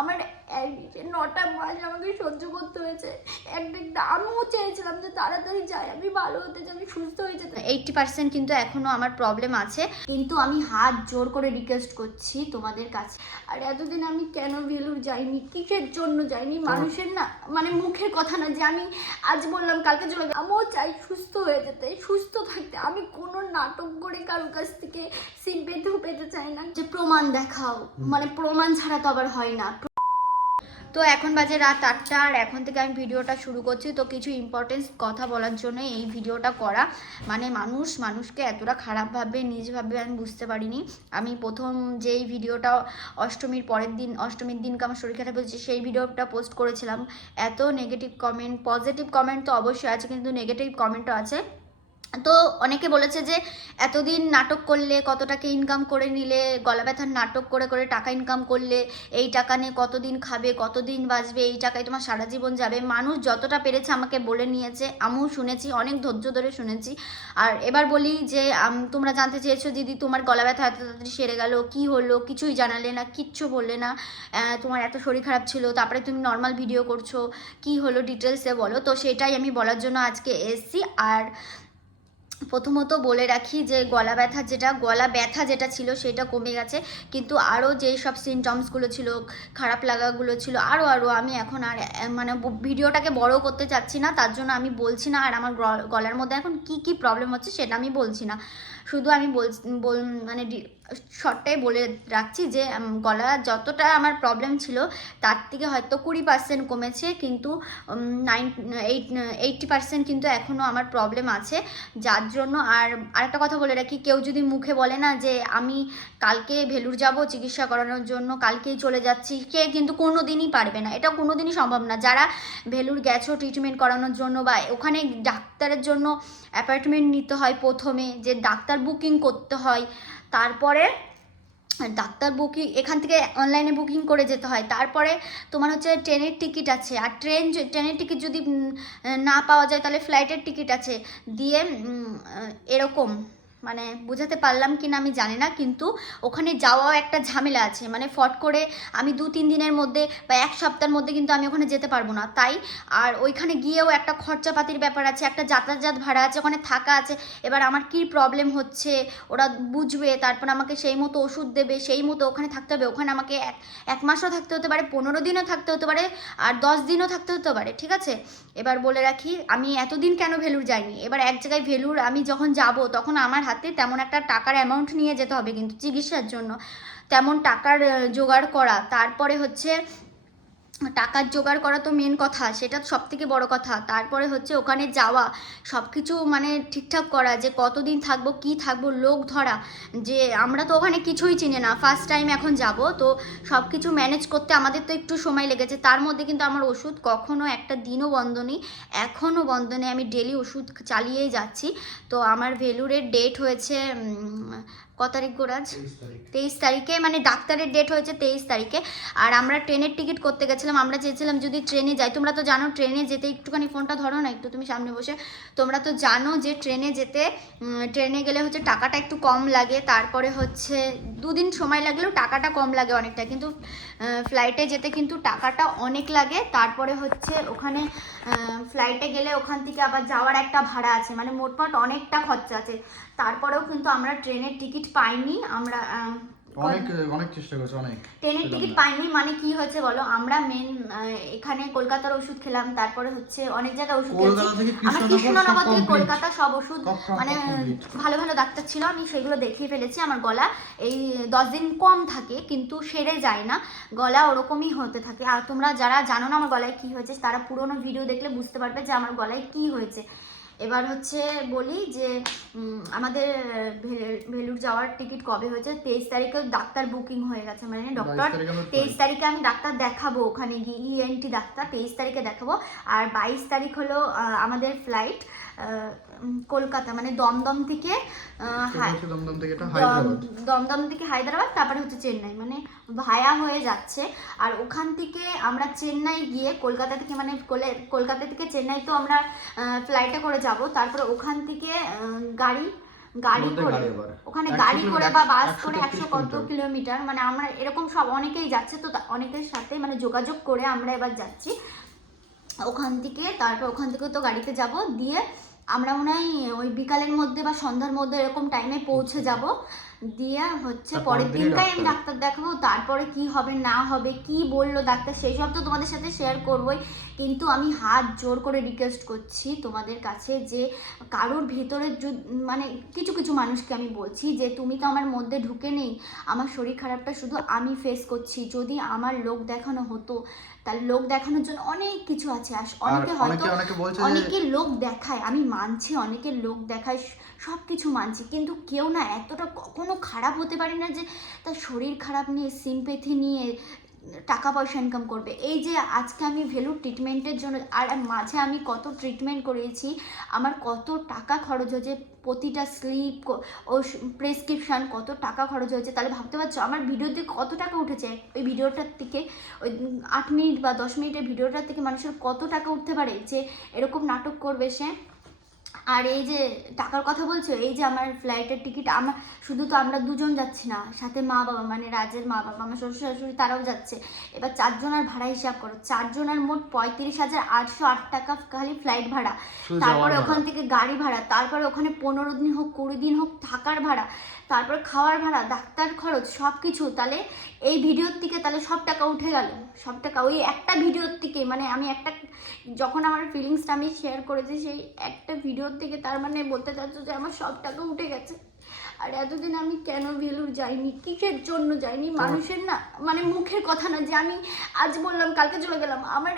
আমার 9টা মাস আমাকে সহ্য করতে হয়েছে। একটা আমিও চেয়েছিলাম যে তাড়াতাড়ি যাই, আমি ভালো হতে চাই, আমি সুস্থ হয়ে যেতে। 80% কিন্তু এখনও আমার প্রবলেম আছে, কিন্তু আমি হাত জোর করে রিকোয়েস্ট করছি তোমাদের কাছে। আর এতদিন আমি কেন ভেলুর যাইনি, কিসের জন্য যাইনি? মানুষের না মানে মুখের কথা না যে আমি আজ বললাম কালকে চলে যাবো। আমিও চাই সুস্থ হয়ে যেতে, সুস্থ থাকতে। আমি কোনো নাটক করে কারোর কাছ থেকে সিম্পেথিও পেতে চাই না যে প্রমাণ দেখাও, মানে প্রমাণ ছাড়া তো আবার হয় না। তো এখন বাজে রাত 8টা, আর এখন থেকে আমি ভিডিওটা শুরু করছি। তো কিছু ইম্পর্টেন্স কথা বলার জন্য এই ভিডিওটা করা। মানে মানুষকে এতটা খারাপ ভাবে, নিজ ভাবে আমি বুঝতে পারিনি। আমি প্রথম যেই ভিডিওটা অষ্টমীর পরের দিন, অষ্টমীর দিনকে আমার শরীর খারাপ হয়েছে, সেই ভিডিওটা পোস্ট করেছিলাম। এত নেগেটিভ কমেন্ট, পজিটিভ কমেন্ট তো অবশ্যই আছে, কিন্তু নেগেটিভ কমেন্টও আছে। তো অনেকে বলেছে যে এতদিন নাটক করলে, কত টাকা ইনকাম করে নিলে, গলা ব্যথার নাটক করে করে টাকা ইনকাম করলে, এই টাকা নিয়ে কতদিন খাবে, কতদিন বাঁচবে, এই টাকায় তোমার সারা জীবন যাবে। মানুষ যতটা পেরেছে আমাকে বলে নিয়েছে, আমিও শুনেছি, অনেক ধৈর্য ধরে শুনেছি। আর এবার বলি যে তোমরা জানতে চেয়েছো দিদি তোমার গলা ব্যথা এত তাড়াতাড়ি সেরে গেল, কি হলো? কিছুই জানালে না, কিচ্ছু বললে না। তোমার এত শরীর খারাপ ছিল, তারপরে তুমি নর্মাল ভিডিও করছো, কি হলো ডিটেলসে বলো। তো সেটাই আমি বলার জন্য আজকে এসছি। আর প্রথমত বলে রাখি যে গলা ব্যথা যেটা ছিল সেটা কমে গেছে, কিন্তু আরও যেই সব সিমটমসগুলো ছিল, খারাপ লাগাগুলো ছিল, আরও আমি এখন আর মানে ভিডিওটাকে বড় করতে চাচ্ছি না, তার জন্য আমি বলছি না। আর আমার গলার মধ্যে এখন কি প্রবলেম হচ্ছে সেটা আমি বলছি না, শুধু আমি মানে শর্টটাই বলে রাখছি যে গলা যতটা আমার প্রবলেম ছিল তার থেকে হয়তো 20% কমেছে, কিন্তু 80% কিন্তু এখনও আমার প্রবলেম আছে, যার জন্য। আর আরেকটা কথা বলে রাখি, কেউ যদি মুখে বলে না যে আমি কালকে ভেলুর যাব চিকিৎসা করানোর জন্য, কালকেই চলে যাচ্ছি, কে কিন্তু কোনো দিনই পারবে না, এটা কোনো দিনই সম্ভব না। যারা ভেলুর গেছো ট্রিটমেন্ট করানোর জন্য, বা ওখানে ডাক্তারের জন্য অ্যাপয়েন্টমেন্ট নিতে হয়, প্রথমে যে ডাক্তার বুকিং করতে হয়, তারপরে ডাক্তার বুকিং এখান থেকে অনলাইনে বুকিং করে যেতে হয়, তারপরে তোমার হচ্ছে ট্রেনের টিকিট আছে। আর ট্রেনের টিকিট যদি না পাওয়া যায় তাহলে ফ্লাইটের টিকিট আছে দিয়ে এরকম, মানে বোঝাতে পারলাম কি না আমি জানি না, কিন্তু ওখানে যাওয়াও একটা ঝামেলা আছে। মানে ফট করে আমি 2-3 দিনের মধ্যে বা 1 সপ্তাহের মধ্যে কিন্তু আমি ওখানে যেতে পারবো না, তাই। আর ওইখানে গিয়েও একটা খরচাপাতির ব্যাপার আছে, একটা যাতায়াত ভাড়া আছে, ওখানে থাকা আছে। এবার আমার কি প্রবলেম হচ্ছে ওরা বুঝবে, তারপর আমাকে সেই মতো ওষুধ দেবে, সেই মতো ওখানে থাকতে হবে। ওখানে আমাকে এক মাসও থাকতে হতে পারে, 15 দিনও থাকতে হতে পারে, আর 10 দিনও থাকতে হতে পারে, ঠিক আছে। এবার বলে রাখি, আমি এতদিন কেন ভেলুর যাইনি। এবার এক জায়গায় ভেলুর আমি যখন যাব তখন আমার হাতে তেমন একটা টাকার অ্যামাউন্ট নিয়ে যেতে হবে, কিন্তু চিকিৎসার জন্য তেমন টাকার জোগাড় করা, তারপরে হচ্ছে টাকার জোগাড় করা তো মেন কথা, সেটা সব থেকে বড় কথা। তারপরে হচ্ছে ওখানে যাওয়া, সব কিছু মানে ঠিকঠাক করা, যে কতদিন থাকবো, কি থাকবো, লোক ধরা, যে আমরা তো ওখানে কিছুই চিনি না, ফার্স্ট টাইম এখন যাব, তো সব কিছু ম্যানেজ করতে আমাদের তো একটু সময় লেগেছে। তার মধ্যে কিন্তু আমার ওষুধ কখনো একটা দিনও বন্ধ নেই, এখনও বন্ধ নেই, আমি ডেলি ওষুধ চালিয়েই যাচ্ছি। তো আমার ভেলুরের ডেট হয়েছে কত তারিখ গোরাজ? 23 তারিখে, মানে ডাক্তারের ডেট হয়েছে 23 তারিখে। আর আমরা ট্রেনের টিকিট করতে গেছিলাম, আমরা চেয়েছিলাম যদি ট্রেনে যাই, তোমরা তো জানো ট্রেনে যেতে, একটুখানি ফোনটা ধরো না একটু তুমি সামনে বসে, তোমরা তো জানো যে ট্রেনে যেতে, ট্রেনে গেলে হচ্ছে টাকাটা একটু কম লাগে, তারপরে হচ্ছে 2 দিন সময় লাগলেও টাকাটা কম লাগে অনেকটা, কিন্তু ফ্লাইটে যেতে কিন্তু টাকাটা অনেক লাগে। তারপরে হচ্ছে ওখানে ফ্লাইটে গেলে ওখান থেকে আবার যাওয়ার একটা ভাড়া আছে, মানে মোটমাট অনেকটা খরচা আছে। তারপরেও কিন্তু আমরা ট্রেনের টিকিট পাইনি, আমরা অনেক চেষ্টা করেছি, অনেক ট্রেনের টিকিট পাইনি। মানে কি হয়েছে বলো, আমরা মেন এখানে কলকাতার ওষুধ খেলাম, তারপরে হচ্ছে অনেক জায়গায় ওষুধ খেয়েছি, আমরা কৃষ্ণনগর থেকে কলকাতা সব ওষুধ, মানে ভালো ভালো ডাক্তার ছিল, আমি সেগুলো দেখিয়ে ফেলেছি। আমার গলা এই 10 দিন কম থাকে, কিন্তু সেরে যায় না, গলা ওরকমই হতে থাকে। আর তোমরা যারা জানো না আমার গলায় কি হয়েছে, তারা পুরোনো ভিডিও দেখলে বুঝতে পারবে যে আমার গলায় কি হয়েছে। এবার হচ্ছে বলি যে আমাদের ভেলুর যাওয়ার টিকিট কবে হয়েছে? 23 তারিখে ডাক্তার বুকিং হয়ে গেছে, মানে ডক্টর 23 তারিখে আমি ডাক্তার দেখাবো, ওখানে গিয়ে ইএনটি ডাক্তার 23 তারিখে দেখাবো। আর 22 তারিখ হলো আমাদের ফ্লাইট কলকাতা, মানে দমদম থেকে হায়দ্রাবাদ, তারপরে হচ্ছে চেন্নাই, মানে ভায়া হয়ে যাচ্ছে। আর ওখান থেকে আমরা চেন্নাই গিয়ে কলকাতা থেকে, মানে কলকাতা থেকে চেন্নাই তো আমরা ফ্লাইটে করে যাব, তারপরে ওখান থেকে গাড়ি গাড়ি মধ্যে করে গাড়ি আবার। ওখানে 100 গাড়ি করে বা বাস করে 133 100 কত কিলোমিটার। কিলোমিটার, মানে আমরা এরকম সব অনেকেই যাচ্ছে, তো অনেকের সাথে মানে যোগাযোগ করে আমরা এবার যাচ্ছি ওখান থেকে। তারপর ওখান থেকে তো গাড়িতে যাব, দিয়ে আমরা মনে হয় ওই বিকালের মধ্যে বা সন্ধ্যার মধ্যে এরকম টাইমে পৌঁছে যাব, দিয়ে হচ্ছে তার পরের পরের দিনই দিনটাই আমি ডাক্তার। ডাক্তার দেখাবো। তারপরে কি হবে না হবে, কি বললো ডাক্তার, সেই সব তো তোমাদের সাথে শেয়ার করবোই। কিন্তু আমি হাত জোর করে রিকোয়েস্ট করছি তোমাদের কাছে যে কারোর ভিতরে মানে কিছু কিছু মানুষকে আমি বলছি যে তুমি তো আমার মধ্যে ঢুকে নেই, আমার শরীর খারাপটা শুধু আমি ফেস করছি। যদি আমার লোক দেখানো হতো, তার লোক দেখানোর জন্য অনেক কিছু আছে। আর অনেকে হয়তো অনেকে বলছে যে অনেকের লোক দেখায়, আমি মানছি অনেকের লোক দেখায়, সব কিছু মানছি, কিন্তু কেউ না এতটা কখনো খারাপ হতে পারে না যে তার শরীর খারাপ নিয়ে সিম্প্যাথি নিয়ে টাকা পয়সা ইনকাম করবে। এই যে আজকে আমি ভেলুর ট্রিটমেন্টের জন্য, আর মাঝে আমি কত ট্রিটমেন্ট করিয়েছি, আমার কত টাকা খরচ হয়েছে, প্রতিটা স্লিপ ও প্রেসক্রিপশান কত টাকা খরচ হয়েছে, তাহলে ভাবতে পারছো আমার ভিডিওতে কত টাকা উঠেছে। ওই ভিডিওটার থেকে, ওই 8 মিনিট বা 10 মিনিটের ভিডিওটার থেকে মানুষের কত টাকা উঠতে পারে যে এরকম নাটক করবে সে। আর এই যে টাকার কথা বলছো, এই যে আমার ফ্লাইটের টিকিট, আমার শুধু তো আমরা দুজন যাচ্ছি না, সাথে মা বাবা, মানে রাজের মা বাবা, আমার শ্বশুর শাশুড়ি তারাও যাচ্ছে। এবার 4 জনের ভাড়া হিসাব করো, 4 জনের মোট 35,808 টাকা খালি ফ্লাইট ভাড়া, শুধু তারপরে যাওয়ার ওখান ভাড়া। থেকে গাড়ি ভাড়া, তারপরে ওখানে 15 দিন হোক 20 দিন হোক থাকার ভাড়া, তারপরে খাওয়ার ভাড়া, ডাক্তার খরচ, সব কিছু। তাহলে এই ভিডিওর থেকে তাহলে সব টাকা উঠে গেল, সব টাকা ওই একটা ভিডিওর থেকে। মানে আমি একটা, যখন আমার ফিলিংসটা আমি শেয়ার করেছি সেই একটা ভিডিওর থেকে, তার মানে বলতে চাচ্ছো যে আমার সব টাকা উঠে গেছে। আর এতদিন আমি কেন ভেলুর যাইনি, কিসের জন্য যাইনি, মানুষের না মানে মুখের কথা না যে আমি আজ বললাম কালকে চলে গেলাম। আমার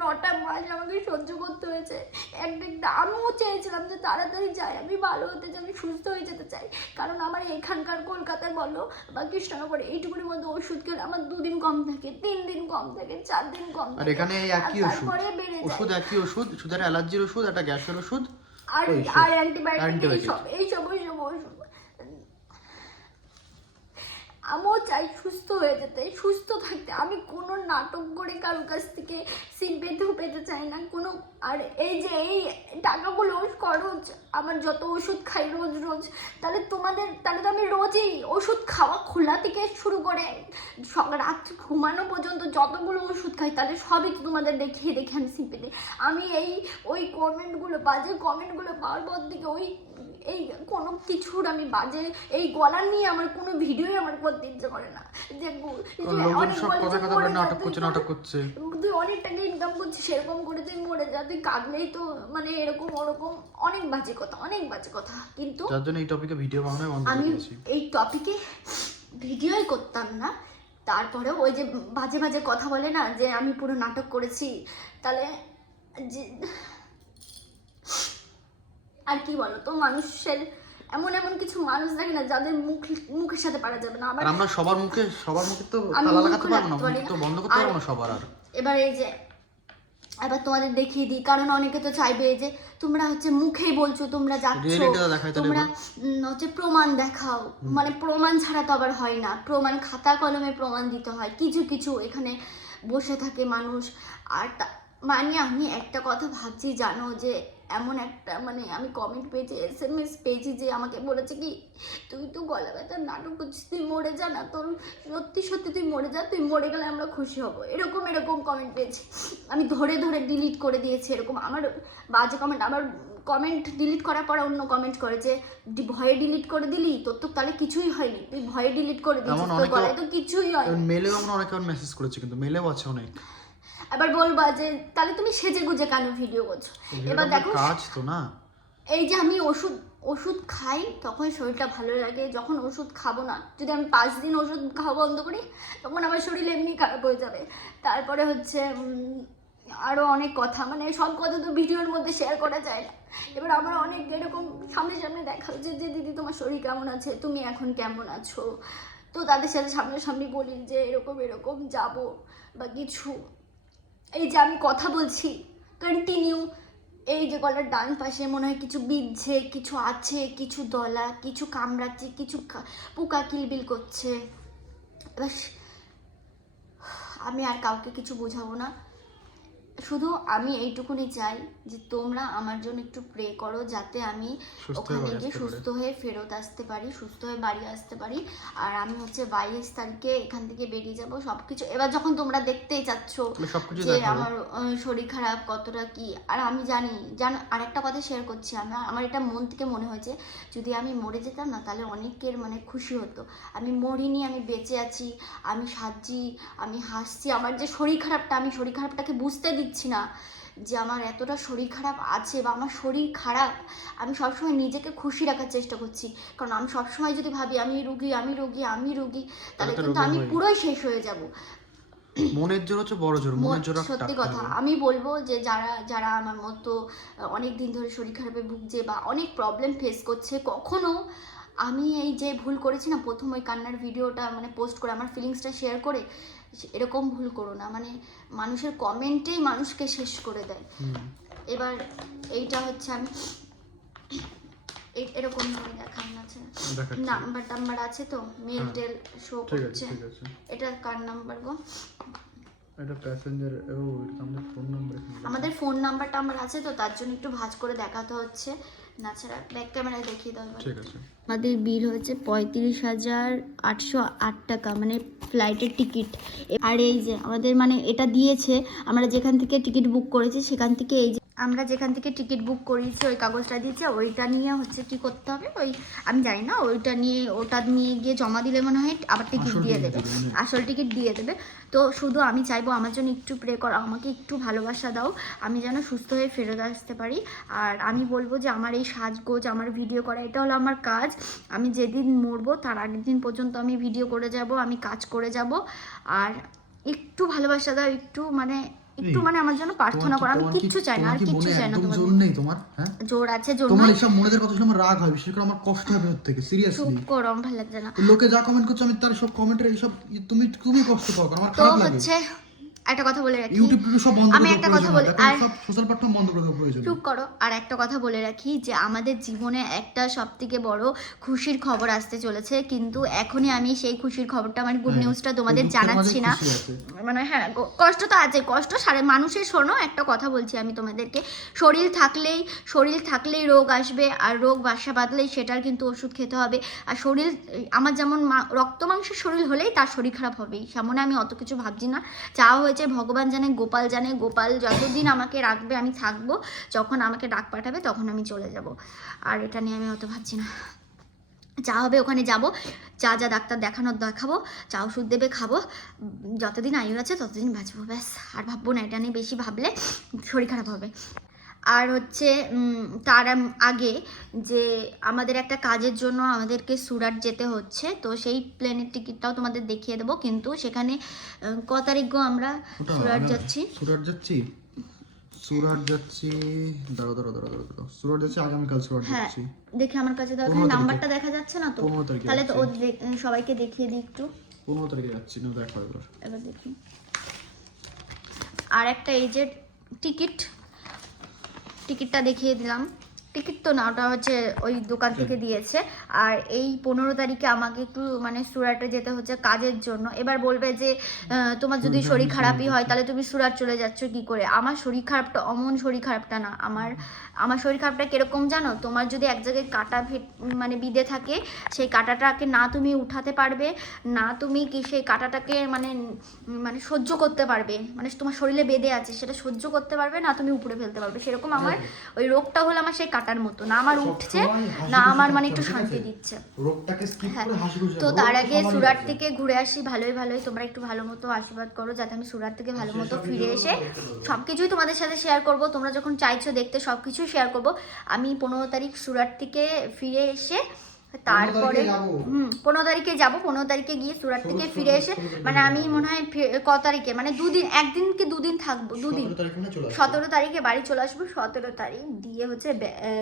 9টা মাস আমাকে সহ্য করতে হয়েছে। একটা আমিও চেয়েছিলাম যে তাড়াতাড়ি যাই, আমি ভালো হতে চাই, আমি সুস্থ হয়ে যেতে চাই। কারণ আমার এখানকার কলকাতায় বলো বা কৃষ্ণনগরে এইটুকুর মধ্যে ওষুধ খেলে আমার 2 দিন কম থাকে, 3 দিন কম থাকে, 4 দিন কম আর থাকে, এখানে এই একই ওষুধ, তারপরে বেড়ে যায়। ওষুধ একই ওষুধ, শুধু একটা অ্যালার্জির ওষুধ, একটা গ্যাসের ওষুধ, আর ওই আর অ্যান্টিবায়োটিক, অ্যান্টিবায়োটিক। এইসব ওষুধ। আমিও চাই সুস্থ হয়ে যেতে, সুস্থ থাকতে। আমি কোনো নাটক করে কারোর কাছ থেকে সিম্পেথিও পেতে চাই না কোনো। আর এই যে এই টাকাগুলো খরচ, আমার যত ওষুধ খাই রোজ রোজ, তাহলে তাহলে তো আমি রোজই ওষুধ খাওয়া খোলা থেকে শুরু করে রাত ঘুমানো পর্যন্ত যতগুলো ওষুধ খাই, তাহলে সবই তো তোমাদের দেখিয়ে দেখে আমি সিম্পেথি। আমি ওই কমেন্টগুলো, বাজে কমেন্টগুলো পাওয়ার পর থেকে এই কোনো কিছুর আমি বাজে এই গলা নিয়ে আমার কোনো ভিডিওই আমার করতে ইচ্ছে করে না। যে লোকজন সব কথা কথা বলে নাটক করছে। তুই অনেক টাকা ইনকাম করছিস, সেরকম করে তুই মরে যা, তুই কাঁদলেই তো মানে এরকম ওরকম অনেক বাজে কথা, অনেক বাজে কথা। কিন্তু যার জন্য এই টপিকে ভিডিও বানানো বন্ধ করে আমি দিয়েছি। এই টপিকে ভিডিওই করতাম না। তারপরেও ওই যে বাজে বাজে কথা বলে না যে আমি পুরো নাটক করেছি, তাহলে যে আর কি বলো তো, মানুষের এমন এমন কিছু মানুষ দেখে না যাদের মুখের সাথে পারা যাবে না। আবার আর আমরা সবার মুখে তো আমি তালা মুখ লাগাতে পারবো না, পারি মুখ তো বন্ধ করতে আর পারবো না সবার। আর এবার এই যে এবার তোমাদের দেখিয়ে দিই, কারণ অনেকে তো চাইবে যে তোমরা হচ্ছে মুখেই বলছো, তোমরা যাচ্ছ, রিয়েলিটিটা দেখাই তাহলে তোমরা হচ্ছে প্রমাণ দেখাও। মানে প্রমাণ ছাড়া তো আবার হয় না, প্রমাণ খাতা কলমে প্রমাণ দিতে হয়। কিছু কিছু এখানে বসে থাকে মানুষ। আর মানে আমি একটা কথা ভাবছি জানো, যে এমন একটা মানে আমি কমেন্ট পেয়েছি, SMS পেয়েছি, যে আমাকে বলেছে কি তুই তো গলা ব্যথার নাটক করছিস, তুই মরে যা না, তোর সত্যি সত্যি তুই মরে যা, তুই মরে গেলে আমরা খুশি হব। এরকম কমেন্ট পেয়েছি, আমি ধরে ধরে ডিলিট করে দিয়েছি। এরকম আমার বাজে কমেন্ট, আবার কমেন্ট ডিলিট করার পরে অন্য কমেন্ট করে যে ভয়ে ডিলিট করে দিলি, তোর তো তাহলে কিছুই হয়নি, তুই ভয়ে ডিলিট করে দিয়েছিস, তোর গলায় তো কিছুই হয়নি। মেলেও আমরা অনেকে মেসেজ করেছি, কিন্তু মেলেও আছে অনেক। আবার বলবা যে তাহলে তুমি সেজে গুজে কেন ভিডিও করছো। এবার দেখো কাজ তো না, এই যে আমি ওষুধ খাই তখন শরীরটা ভালো লাগে, যখন ওষুধ খাবো না, যদি আমি 5 দিন ওষুধ খাওয়া বন্ধ করি, তখন আমার শরীর এমনি খারাপ হয়ে যাবে। তারপরে হচ্ছে আরও অনেক কথা, মানে সব কথা তো ভিডিওর মধ্যে শেয়ার করা যায় না। এবার আমার অনেক এরকম সামনে সামনে দেখা হচ্ছে যে দিদি তোমার শরীর কেমন আছে, তুমি এখন কেমন আছো, তো তাদের সাথে সামনাসামনি বলি যে এরকম যাব বা কিছু। এই যে আমি কথা বলছি কন্টিনিউ, এই যে গলার ডান পাশে মনে হয় কিছু বিঁধছে, কিছু আছে, কিছু দলা, কিছু কামড়াচ্ছে, কিছু পোকা কিলবিল করছে। এবার আমি আর কাউকে কিছু বোঝাবো না, শুধু আমি এইটুকুনি চাই যে তোমরা আমার জন্য একটু প্রে করো, যাতে আমি ওখানে গিয়ে সুস্থ হয়ে ফেরত আসতে পারি, সুস্থ হয়ে বাড়ি আসতে পারি। আর আমি হচ্ছে 22 তারিখে এখান থেকে বেরিয়ে যাব সবকিছু। এবার যখন তোমরা দেখতেই চাচ্ছ যে আমার শরীর খারাপ কতটা কি, আর আমি জানি আর একটা কথা শেয়ার করছি, আমার এটা মন থেকে মনে হয়েছে যদি আমি মরে যেতাম না তাহলে অনেকের মানে খুশি হতো। আমি মরিনি, আমি বেঁচে আছি, আমি সাজছি, আমি হাসছি। আমার যে শরীর খারাপটা, আমি শরীর খারাপটাকে বুঝতে দিচ্ছি না যে আমার এতটা শরীর খারাপ আছে বা আমার শরীর খারাপ। আমি সবসময় নিজেকে খুশি রাখার চেষ্টা করছি, কারণ আমি সবসময় যদি ভাবি আমি রুগী আমি রুগী আমি রুগী, তাহলে কিন্তু আমি পুরোই শেষ হয়ে যাব। মনের জোর হচ্ছে বড় জোর, মনের জোর সত্যি কথা আমি বলবো যে যারা আমার মতো অনেক দিন ধরে শরীর খারাপে ভুগছে বা অনেক প্রবলেম ফেস করছে, কখনো আমি এই যে ভুল করেছি না, প্রথম ওই কান্নার ভিডিওটা মানে পোস্ট করে আমার ফিলিংসটা শেয়ার করে, এরকম ভুল করো না। মানে মানুষের কমেন্টেই মানুষকে শেষ করে দেয়। এবার এইটা হচ্ছে আমি এরকম ভাবে দেখানো আছে, নাম্বার আছে তো, মেল টেল শো করছে। এটা কার নাম্বার গো? এটা প্যাসেঞ্জার, ও এটা আমাদের ফোন নাম্বার। আমাদের ফোন নাম্বারটা আমার আছে তো, তার জন্য একটু ভাঁজ করে দেখাতে হচ্ছে, না ছাড়া ব্যাক ক্যামেরায় দেখিয়ে দাও। ঠিক আছে। আমাদের বিল হয়েছে 35,808 টাকা, মানে ফ্লাইটের টিকিট। আর এই যে আমাদের মানে এটা দিয়েছে, আমরা যেখান থেকে টিকিট বুক করেছি সেখান থেকে, এই যে আমরা যেখান থেকে টিকিট বুক করেছি ওই কাগজটা দিয়েছে, ওইটা নিয়ে হচ্ছে কি করতে হবে ওই আমি জানি না, ওটা নিয়ে গিয়ে জমা দিলে মনে হয় আবার টিকিট দিয়ে দেবে, আসল টিকিট দিয়ে দেবে। তো শুধু আমি চাইবো আমার জন্য একটু প্রে করো, আমাকে একটু ভালোবাসা দাও, আমি যেন সুস্থ হয়ে ফেরত আসতে পারি। আর আমি বলবো যে আমার এই সাজগোজ, আমার ভিডিও করা, এটা হলো আমার কাজ। আমি যেদিন মরবো তার আগের দিন পর্যন্ত আমি ভিডিও করে যাব, আমি কাজ করে যাব। আর একটু ভালোবাসা দাও, একটু মানে আমার জন্য প্রার্থনা করো, আমি কিচ্ছু চাই না, আর কিচ্ছু চাই না। তোমার জোর নেই তোমার? হ্যাঁ জোর আছে, জোর তোমার নয়। এসব মনের কথা শুনে আমার রাগ হয়, বিশেষ করে আমার কষ্ট হয় ভেতর থেকে, সিরিয়াসলি। চুপ করো, আমার ভালো লাগছে না। লোকে যা কমেন্ট করছে আমি তার সব কমেন্টের এইসব তুমি কষ্ট পাও, আমার তো খারাপ লাগে। হচ্ছে একটা কথা বলে রাখি, ইউটিউব সব বন্ধ আমি করে একটা দাও, কথা বলি, আর সব সোশ্যাল প্ল্যাটফর্ম বন্ধ করে দাও প্রয়োজন। চুপ করো। আর একটা কথা বলে রাখি যে আমাদের জীবনে একটা সবথেকে বড় খুশির খবর আসতে চলেছে, কিন্তু এখনই আমি সেই খুশির খবরটা মানে গুড নিউজটা তোমাদের জানাচ্ছি না। মানে হ্যাঁ, কষ্ট তো আছে, কষ্ট সারে মানুষের। শোনো, একটা কথা বলছি আমি তোমাদেরকে, শরীর থাকলেই রোগ আসবে, আর রোগ বাসা বাঁধলেই সেটার কিন্তু ওষুধ খেতে হবে। আর শরীর আমার যেমন রক্ত মাংসের শরীর হলেই তার শরীর খারাপ হবেই, সামনে আমি অত কিছু ভাবছি না। যা হয়েছে ভগবান জানে, গোপাল জানে, গোপাল যতদিন আমাকে রাখবে আমি থাকবো, যখন আমাকে ডাক পাঠাবে তখন আমি চলে যাব। আর এটা নিয়ে আমি অত ভাবছি না, যা হবে ওখানে যাব, যা ডাক্তার দেখানোর দেখাবো, যা ওষুধ দেবে খাবো, যতদিন আয়ু আছে ততদিন বাঁচবো, ব্যাস। আর ভাববো না, এটা নিয়ে বেশি ভাবলে শরীর খারাপ হবে। আর হচ্ছে তার আগে যে আমাদের একটা কাজের জন্য আমাদেরকে সুরাট যেতে হচ্ছে, তো সেই প্লেনের টিকিটটাও তোমাদের দেখিয়ে দেবো। কিন্তু সেখানে ক তারিখ গো আমরা সুরাট যাচ্ছি? সুরাট যাচ্ছি সুরাট যাচ্ছি আগামীকাল। সুরাট যাচ্ছি। দেখে আমার কাছে দাও, নাম্বারটা দেখা যাচ্ছে না তো, তাহলে তো সবাইকে দেখিয়ে দিই একটু। 15 তারিখে যাচ্ছি না, দেখো এবার দেখি। আর একটা এই যে টিকিটটা দেখিয়ে দিলাম। টিকিট তো না, ওটা হচ্ছে ওই দোকান থেকে দিয়েছে। আর এই 15 তারিখে আমাকে একটু মানে সুরাটে যেতে হচ্ছে কাজের জন্য। এবার বলবে যে তোমার যদি শরীর খারাপই হয় তাহলে তুমি সুরাট চলে যাচ্ছ কি করে? আমার শরীর খারাপটা অমন শরীর খারাপটা না, আমার শরীর খারাপটা কিরকম জানো? তোমার যদি এক জায়গায় কাটা মানে বিঁধে থাকে, সেই কাটাটাকে না তুমি উঠাতে পারবে, না তুমি কি সেই কাটাটাকে মানে সহ্য করতে পারবে, মানে তোমার শরীরে বেঁধে আছে সেটা সহ্য করতে পারবে, না তুমি উপরে ফেলতে পারবে। সেরকম আমার ওই রোগটা হলো আমার সেই কাটার মতো, না আমার উঠছে না আমার মানে একটু শান্তি দিচ্ছে। তো তার আগে সুরাট থেকে ঘুরে আসি ভালোই। তোমরা একটু ভালো মতো আশীর্বাদ করো যাতে আমি সুরাট থেকে ভালো মতো ফিরে এসে সবকিছুই তোমাদের সাথে শেয়ার করব। তোমরা যখন চাইছো দেখতে সবকিছুই শেয়ার করব। আমি 15 তারিখ সুরাট থেকে ফিরে এসে তারপরে 15 তারিখে যাব। 15 তারিখে গিয়ে সুরাট থেকে ফিরে এসে মানে আমি মনে হয় ক তারিখে মানে একদিন কি দুদিন থাকবো, 17 তারিখে বাড়ি চলে আসবো। 17 তারিখ দিয়ে হচ্ছে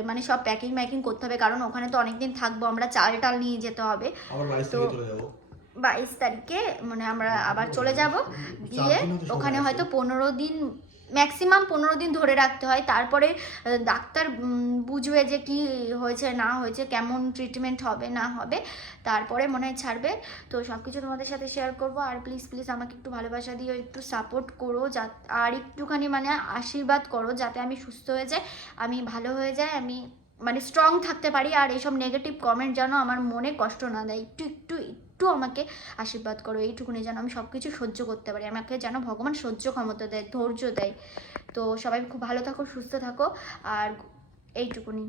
মানে সব প্যাকিং করতে হবে, কারণ ওখানে তো অনেকদিন থাকবো, আমরা চাল নিয়ে যেতে হবে। তো 22 তারিখে মানে আমরা আবার চলে যাব, গিয়ে ওখানে হয়তো 15 দিন ম্যাক্সিমাম 15 দিন ধরে রাখতে হয়, তারপরে ডাক্তার বুঝবে যে কি হয়েছে না হয়েছে, কেমন ট্রিটমেন্ট হবে না হবে, তারপরে মনে হয় ছাড়বে। তো সব কিছু তোমাদের সাথে শেয়ার করবো। আর প্লিজ প্লিজ আমাকে একটু ভালোবাসা দিও, একটু সাপোর্ট করো, আর একটুখানি মানে আশীর্বাদ করো যাতে আমি সুস্থ হয়ে যাই, আমি ভালো হয়ে যাই, আমি মানে স্ট্রং থাকতে পারি। আর এইসব নেগেটিভ কমেন্ট যেন আমার মনে কষ্ট না দেয়, একটু একটু একটু আমাকে আশীর্বাদ করো, এইটুকুনি যেন আমি সব কিছু সহ্য করতে পারি, আমাকে যেন ভগবান সহ্য ক্ষমতা দেয়, ধৈর্য দেয়। তো সবাই খুব ভালো থাকো, সুস্থ থাকো, আর এইটুকুনি।